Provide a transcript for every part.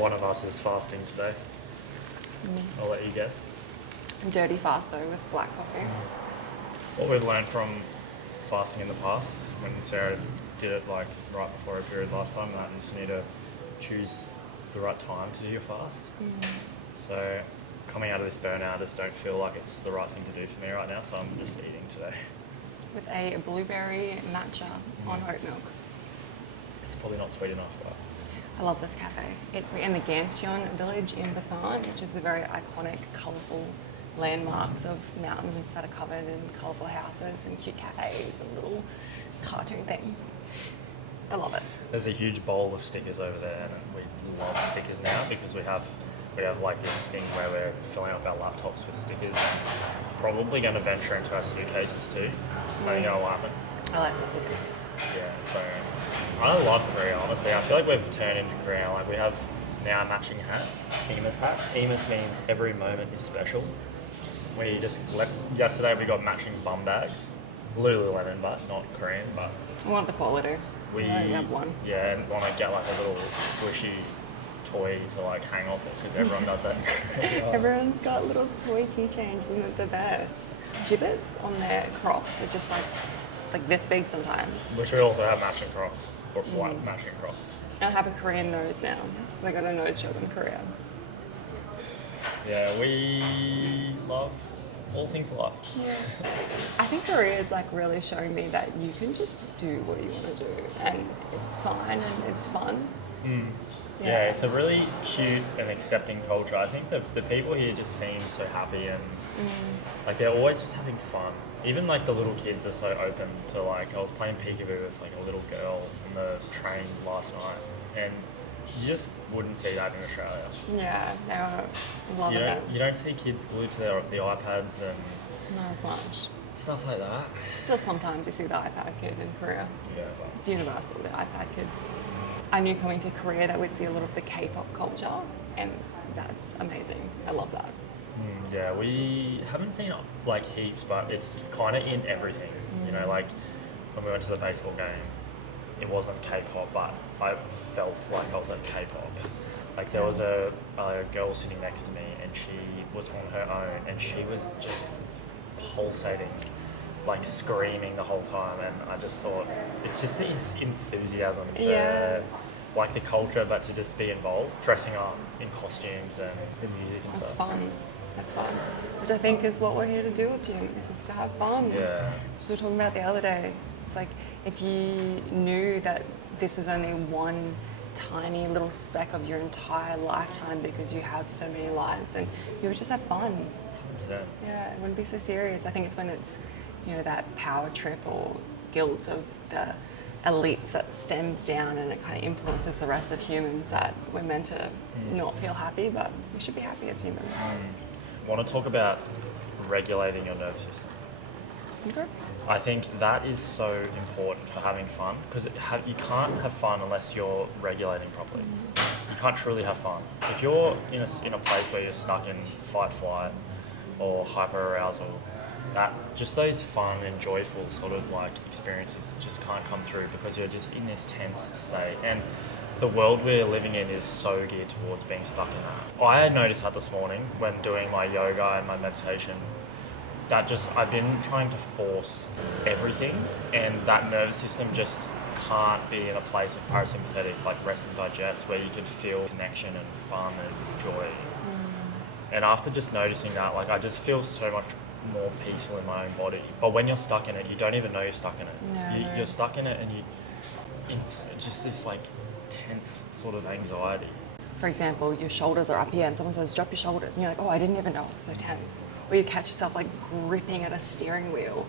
one of us is fasting today. I'll let you guess. Dirty fasto with black coffee. What we've learned from fasting in the past, when Sarah did it like right before her period last time, that you just need to choose the right time to do your fast. So coming out of this burnout, I just don't feel like it's the right thing to do for me right now, so I'm just eating today. With a blueberry matcha on oat milk. It's probably not sweet enough, but I love this cafe. We're in the Gantillon village in Busan, which is a very iconic, colourful landmarks of mountains that are covered in colourful houses and cute cafes and little cartoon things. I love it. there's a huge bowl of stickers over there, and we love stickers now because we have like this thing where we're filling up our laptops with stickers. Probably going to venture into our suitcases too. I think I'll like it. I like the stickers. Yeah, so I love Korea, honestly. I feel like we've turned into Korea. Like we have now matching hats, EMIS hats. EMIS means every moment is special. We just yesterday we got matching bum bags. Lululemon, but not Korean, but I want the quality. we I only have one. yeah, and want to get like a little squishy toy to like hang off it because everyone does that in Korea. Everyone's got little toy keychains and they're the best. Gibbets on their Crocs are just like this big sometimes. Which we also have matching Crocs, or white matching Crocs. I have a Korean nose now, so I got a nose job in Korea. Yeah, we love all things life. Yeah. I think Korea is like really showing me that you can just do what you want to do and it's fine and it's fun. Yeah, it's a really cute and accepting culture. I think the people here just seem so happy and like they're always just having fun. Even like the little kids are so open to like, I was playing peekaboo with like a little girl on the train last night and you just wouldn't see that in Australia. Yeah, no, love it. You don't see kids glued to the iPads and Not as much. stuff like that. Still sometimes you see the iPad kid in Korea. Yeah, but It's universal, the iPad kid. I knew coming to Korea that we'd see a lot of the K-pop culture and that's amazing. I love that. yeah, we haven't seen like heaps, but it's kind of in everything. You know, like when we went to the baseball game, it wasn't K-pop, but I felt like I was at K-pop. Like there was a girl sitting next to me and she was on her own and she was just pulsating, like screaming the whole time, and I just thought it's just this enthusiasm for like the culture, but to just be involved, dressing up in costumes and the music and That's stuff. fun. That's fun. Which I think is what we're here to do as humans, is to have fun. Yeah. As we were talking about the other day, it's like if you knew that this was only one tiny little speck of your entire lifetime because you have so many lives and you would just have fun. 100%. Yeah, it wouldn't be so serious. I think it's when it's, you know, that power trip or guilt of the elites that stems down and it kind of influences the rest of humans that we're meant to not feel happy, but we should be happy as humans. Want to talk about regulating your nervous system? Okay. I think that is so important for having fun because you can't have fun unless you're regulating properly. You can't truly have fun. If you're in a place where you're stuck in fight, flight or hyper-arousal, that just those fun and joyful sort of like experiences just can't come through because you're just in this tense state. And the world we're living in is so geared towards being stuck in that. I noticed that this morning when doing my yoga and my meditation, that just I've been trying to force everything, and that nervous system just can't be in a place of parasympathetic, like rest and digest, where you could feel connection and fun and joy. And after just noticing that, like I just feel so much more peaceful in my own body. But when you're stuck in it, you don't even know you're stuck in it. No. You're stuck in it, and it's just this like tense sort of anxiety. For example, your shoulders are up here and someone says, drop your shoulders. And you're like, oh, I didn't even know it was so tense. Or you catch yourself like gripping at a steering wheel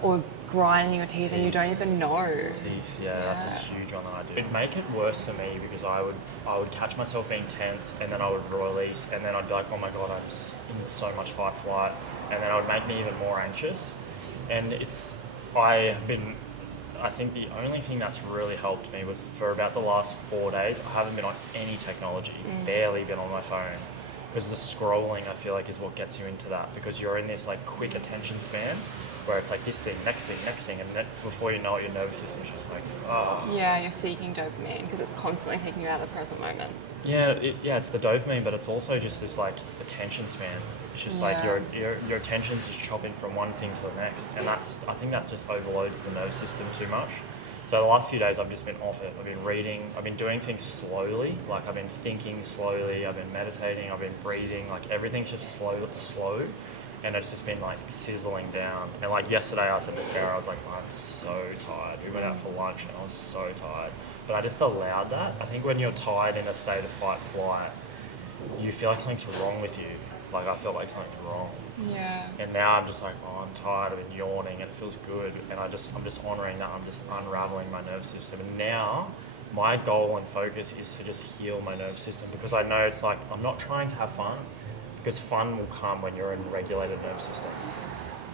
or grinding your teeth and you don't even know. Teeth, yeah, that's a huge one that I do. It'd make it worse for me because I would catch myself being tense and then I would release and then I'd be like, oh my God, I'm in so much fight flight. And then it would make me even more anxious. And I think the only thing that's really helped me was for about the last 4 days, I haven't been on any technology, barely been on my phone. because the scrolling, I feel like, is what gets you into that, because you're in this like quick attention span where it's like this thing, next thing, and then before you know it, your nervous system's just like, ah. Yeah, you're seeking dopamine because it's constantly taking you out of the present moment. Yeah, it's the dopamine, but it's also just this like attention span. It's just like your attention's just chopping from one thing to the next, and I think that just overloads the nervous system too much. So the last few days I've just been off it. I've been reading, I've been doing things slowly, like I've been thinking slowly, I've been meditating, I've been breathing, like everything's just slow, and it's just been like sizzling down. And like yesterday I said to Ssarah, I was like, I'm so tired. We went out for lunch and I was so tired. But I just allowed that. I think when you're tired in a state of fight flight, you feel like something's wrong with you. Like I felt like something's wrong. Yeah. And now I'm just like, oh, I'm tired, I've been yawning, and it feels good. And I'm just honouring that, I'm just unraveling my nervous system. And now my goal and focus is to just heal my nervous system, because I know it's like, I'm not trying to have fun, because fun will come when you're in a regulated nervous system.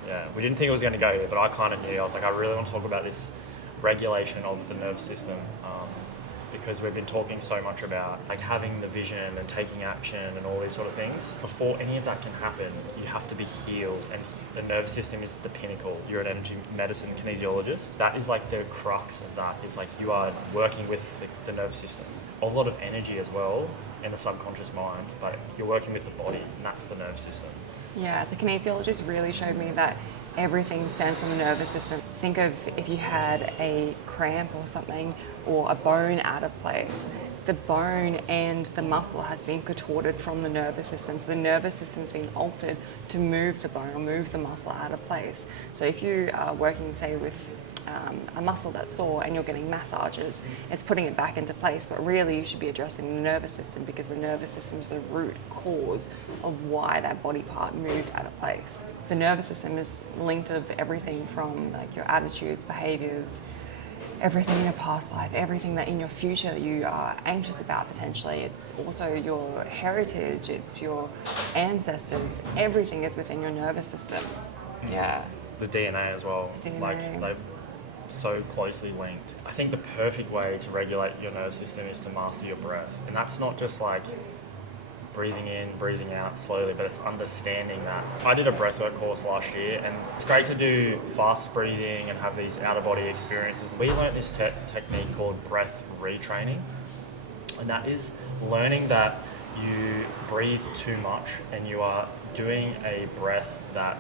Yeah, we didn't think it was going to go here, but I kind of knew. I was like, I really want to talk about this regulation of the nervous system, because we've been talking so much about like having the vision and taking action and all these sort of things. Before any of that can happen, you have to be healed, and the nervous system is the pinnacle. You're an energy medicine kinesiologist. That is like the crux of that, is like you are working with the nervous system. A lot of energy as well in the subconscious mind, but you're working with the body, and that's the nervous system. Yeah, so kinesiologist really showed me that everything stems from the nervous system. Think of if you had a cramp or something, or a bone out of place. The bone and the muscle has been contorted from the nervous system. So the nervous system's been altered to move the bone or move the muscle out of place. So if you are working, say, with a muscle that's sore and you're getting massages, it's putting it back into place, but really you should be addressing the nervous system, because the nervous system is the root cause of why that body part moved out of place. The nervous system is linked of everything from like your attitudes, behaviors, everything in your past life, everything that in your future you are anxious about potentially. It's also your heritage, it's your ancestors, everything is within your nervous system. Yeah. The DNA as well. DNA. Like they're so closely linked. I think the perfect way to regulate your nervous system is to master your breath. And that's not just like breathing in, breathing out slowly, but it's understanding that. I did a breathwork course last year, and it's great to do fast breathing and have these out-of-body experiences. We learned this technique called breath retraining, and that is learning that you breathe too much and you are doing a breath that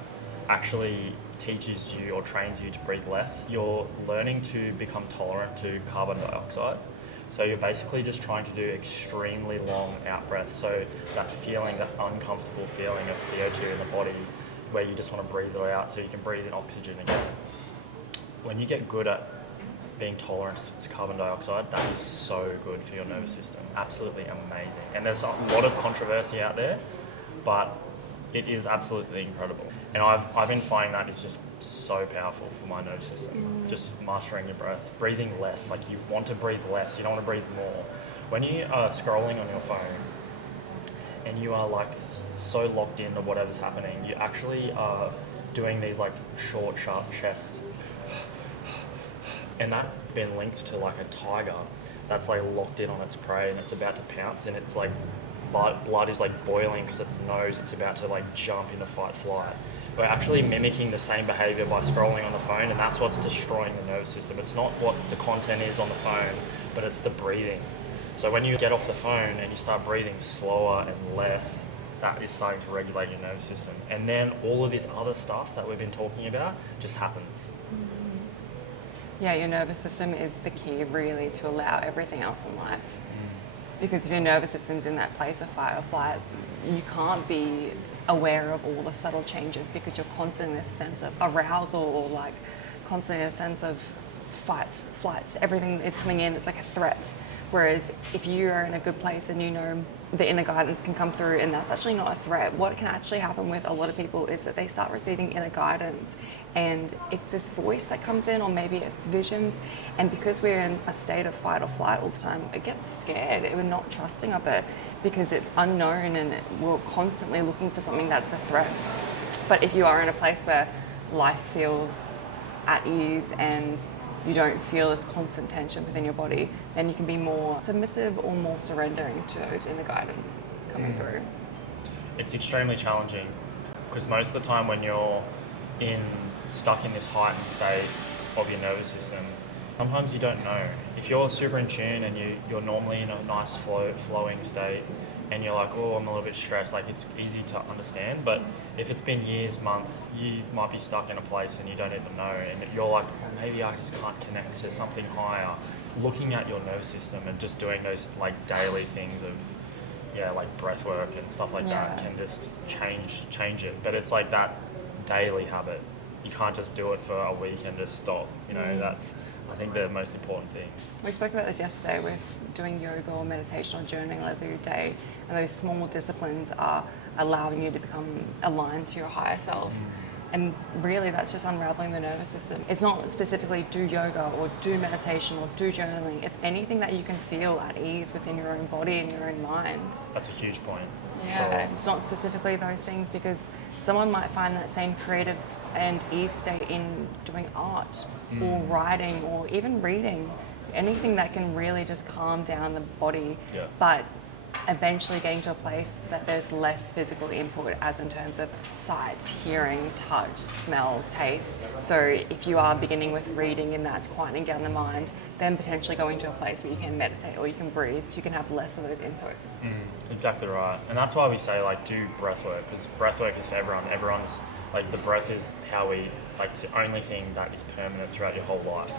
actually teaches you or trains you to breathe less. You're learning to become tolerant to carbon dioxide. So you're basically just trying to do extremely long out breaths. So that feeling, that uncomfortable feeling of CO2 in the body, where you just want to breathe it out so you can breathe in oxygen again. When you get good at being tolerant to carbon dioxide, that is so good for your nervous system. Absolutely amazing. And there's a lot of controversy out there, but it is absolutely incredible. And I've been finding that is just so powerful for my nervous system. Just mastering your breath, breathing less. Like you want to breathe less, you don't want to breathe more. When you are scrolling on your phone and you are like so locked into whatever's happening, you actually are doing these like short, sharp chest. And that's been linked to like a tiger that's like locked in on its prey and it's about to pounce, and it's like blood is like boiling because it knows it's about to like jump into fight flight. We're actually mimicking the same behavior by scrolling on the phone, and that's what's destroying the nervous system. It's not what the content is on the phone, but it's the breathing. So when you get off the phone and you start breathing slower and less, that is starting to regulate your nervous system. And then all of this other stuff that we've been talking about just happens. Yeah, your nervous system is the key really to allow everything else in life. Because if your nervous system's in that place of fight or flight, you can't be aware of all the subtle changes, because you're constantly in this sense of arousal, or like constantly in a sense of fight, flight. Everything is coming in, it's like a threat. Whereas if you are in a good place and you know the inner guidance can come through, and that's actually not a threat. What can actually happen with a lot of people is that they start receiving inner guidance, and it's this voice that comes in, or maybe it's visions, and because we're in a state of fight or flight all the time, it gets scared. We're not trusting of it because it's unknown, and we're constantly looking for something that's a threat. But if you are in a place where life feels at ease and you don't feel this constant tension within your body, then you can be more submissive or more surrendering to those inner guidance coming through. it's extremely challenging because most of the time when you're stuck in this heightened state of your nervous system, sometimes you don't know. If you're super in tune and you're normally in a nice flowing state and you're like, oh, I'm a little bit stressed, like it's easy to understand. But if it's been years, months, you might be stuck in a place and you don't even know. And you're like, oh, maybe I just can't connect to something higher. Looking at your nervous system and just doing those like daily things of, like breathwork and stuff like that can just change it. But it's like that daily habit. You can't just do it for a week and just stop. That's, I think, the most important thing. We spoke about this yesterday with doing yoga or meditation or journaling every day, and those small disciplines are allowing you to become aligned to your higher self. And really that's just unraveling the nervous system. It's not specifically do yoga or do meditation or do journaling. It's anything that you can feel at ease within your own body and your own mind. That's a huge point. Yeah, sure. It's not specifically those things, because someone might find that same creative and ease state in doing art or writing or even reading. Anything that can really just calm down the body, but eventually getting to a place that there's less physical input, as in terms of sight, hearing, touch, smell, taste. So if you are beginning with reading and that's quieting down the mind, then potentially going to a place where you can meditate or you can breathe, so you can have less of those inputs. Exactly right. And that's why we say like do breathwork, because breathwork is for everyone. Everyone's like, the breath is how we, like, it's the only thing that is permanent throughout your whole life.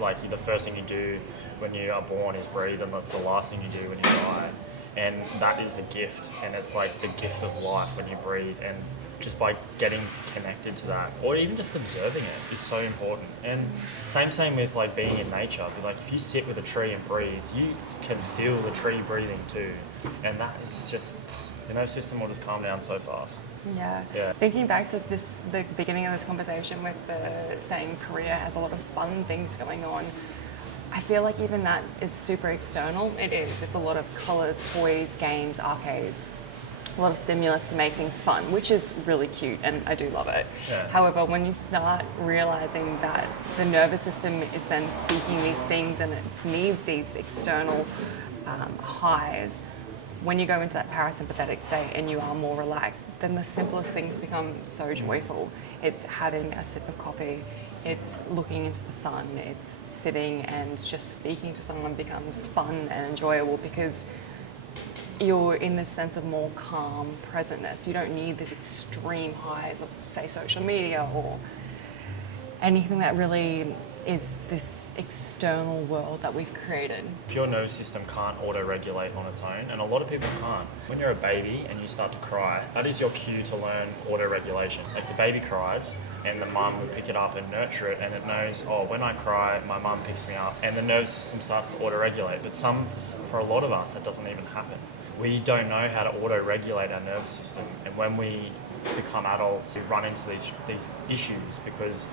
Like the first thing you do when you are born is breathe, and that's the last thing you do when you die. And that is a gift, and it's like the gift of life when you breathe. And just by getting connected to that, or even just observing it, is so important. And same with like being in nature. But like if you sit with a tree and breathe, you can feel the tree breathing too, and that is just, the nervous system will just calm down so fast. Yeah. Thinking back to just the beginning of this conversation with the saying Korea has a lot of fun things going on, I feel like even that is super external. It is. It's a lot of colours, toys, games, arcades, a lot of stimulus to make things fun, which is really cute, and I do love it. However, when you start realising that the nervous system is then seeking these things and it needs these external highs, when you go into that parasympathetic state and you are more relaxed, then the simplest things become so joyful. It's having a sip of coffee, it's looking into the sun, it's sitting and just speaking to someone becomes fun and enjoyable, because you're in this sense of more calm presentness. You don't need this extreme highs of, say, social media or anything that really is this external world that we've created. If your nervous system can't auto-regulate on its own, and a lot of people can't. When you're a baby and you start to cry, that is your cue to learn auto-regulation. Like the baby cries, and the mum will pick it up and nurture it, and it knows, oh, when I cry, my mum picks me up, and the nervous system starts to auto-regulate. But for a lot of us, that doesn't even happen. We don't know how to auto-regulate our nervous system, and when we become adults, we run into these issues because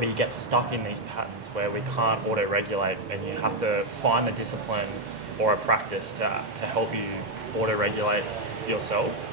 we get stuck in these patterns where we can't auto-regulate, and you have to find the discipline or a practice to help you auto-regulate yourself.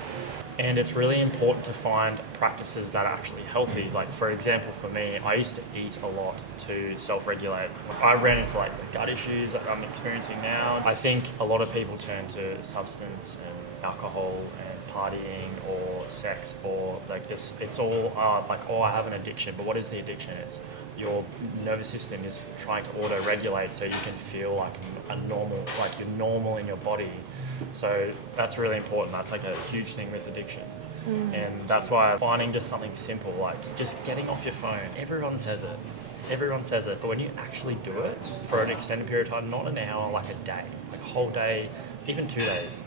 And it's really important to find practices that are actually healthy. Like, for example, for me, I used to eat a lot to self-regulate. I ran into like the gut issues that I'm experiencing now. I think a lot of people turn to substance and alcohol and partying or sex or like this. It's all like, oh, I have an addiction. But what is the addiction? It's your nervous system is trying to auto-regulate so you can feel like a normal, like you're normal in your body. So that's really important. That's like a huge thing with addiction. And that's why finding just something simple, like just getting off your phone. Everyone says it, but when you actually do it for an extended period of time, not an hour, like a day, like a whole day, even 2 days,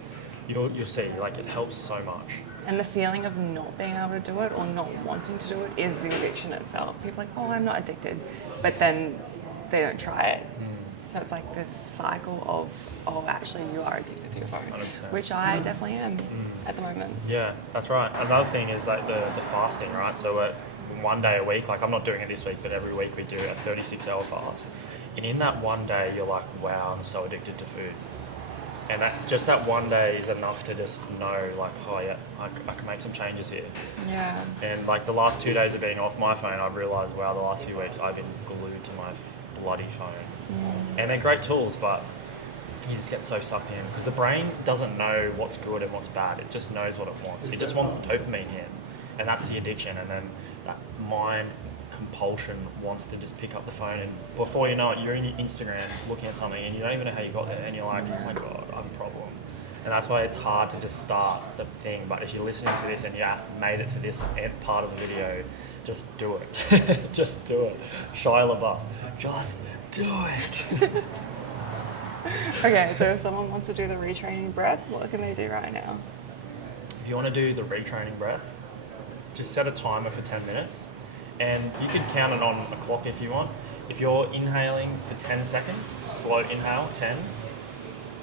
you'll see, like it helps so much. And the feeling of not being able to do it or not wanting to do it is the addiction itself. People are like, oh, I'm not addicted, but then they don't try it. So it's like this cycle of, oh, actually you are addicted to your phone, 100%. which I definitely am at the moment. Yeah, that's right. Another thing is like the fasting, right? So one day a week, like I'm not doing it this week, but every week we do a 36-hour fast. And in that one day, you're like, wow, I'm so addicted to food. And that one day is enough to just know, like, oh yeah, I can make some changes here. Yeah. And like the last 2 days of being off my phone, I've realised, wow, the last few weeks I've been glued to my bloody phone. And they're great tools, but you just get so sucked in because the brain doesn't know what's good and what's bad. It just knows what it wants. It just wants the dopamine hit, and that's the addiction. And then that mind compulsion wants to just pick up the phone, and before you know it, you're in your Instagram looking at something, and you don't even know how you got there, and you're like, oh my god, I have a problem. And that's why it's hard to just start the thing. But if you're listening to this and you made it to this part of the video, just do it. Just do it. Shia LaBeouf, just do it. Okay, so if someone wants to do the retraining breath, what can they do right now? If you want to do the retraining breath, just set a timer for 10 minutes. And you could count it on a clock if you want. If you're inhaling for 10 seconds, slow inhale, 10,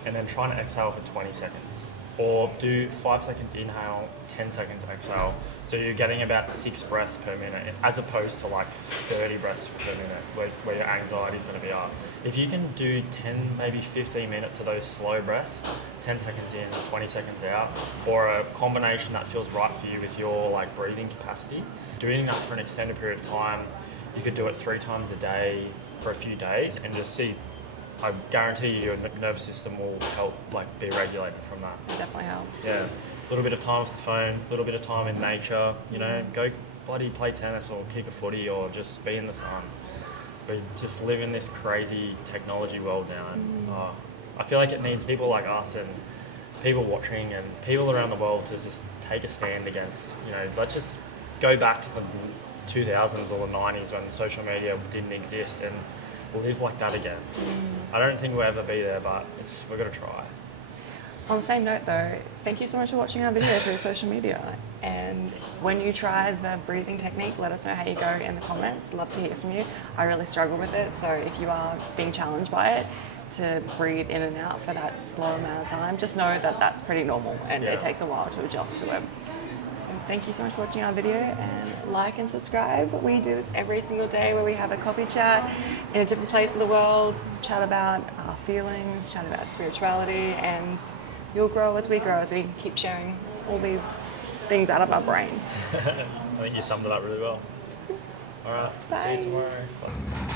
and then try and exhale for 20 seconds. Or do 5 seconds inhale, 10 seconds exhale. So you're getting about 6 breaths per minute, as opposed to like 30 breaths per minute, where your anxiety is going to be up. If you can do 10, maybe 15 minutes of those slow breaths, 10 seconds in, 20 seconds out, or a combination that feels right for you with your like breathing capacity, doing that for an extended period of time, you could do it 3 times a day for a few days and just see. I guarantee you your nervous system will help like be regulated from that. It definitely helps. Yeah. A little bit of time with the phone, a little bit of time in nature, you know, go bloody play tennis or kick a footy or just be in the sun. We just live in this crazy technology world now, and I feel like it needs people like us and people watching and people around the world to just take a stand against, you know, let's just go back to the 2000s or the 90s when social media didn't exist and live like that again. I don't think we'll ever be there, but we've got to try. On the same note though, thank you so much for watching our video through social media. And when you try the breathing technique, let us know how you go in the comments. Love to hear from you. I really struggle with it, so if you are being challenged by it, to breathe in and out for that slow amount of time, just know that that's pretty normal and it takes a while to adjust to it. So thank you so much for watching our video, and like and subscribe. We do this every single day where we have a coffee chat in a different place of the world, chat about our feelings, chat about spirituality, and you'll grow as we grow, as we keep sharing all these things out of our brain. I think you summed it up really well. All right. Bye. See you tomorrow. Bye.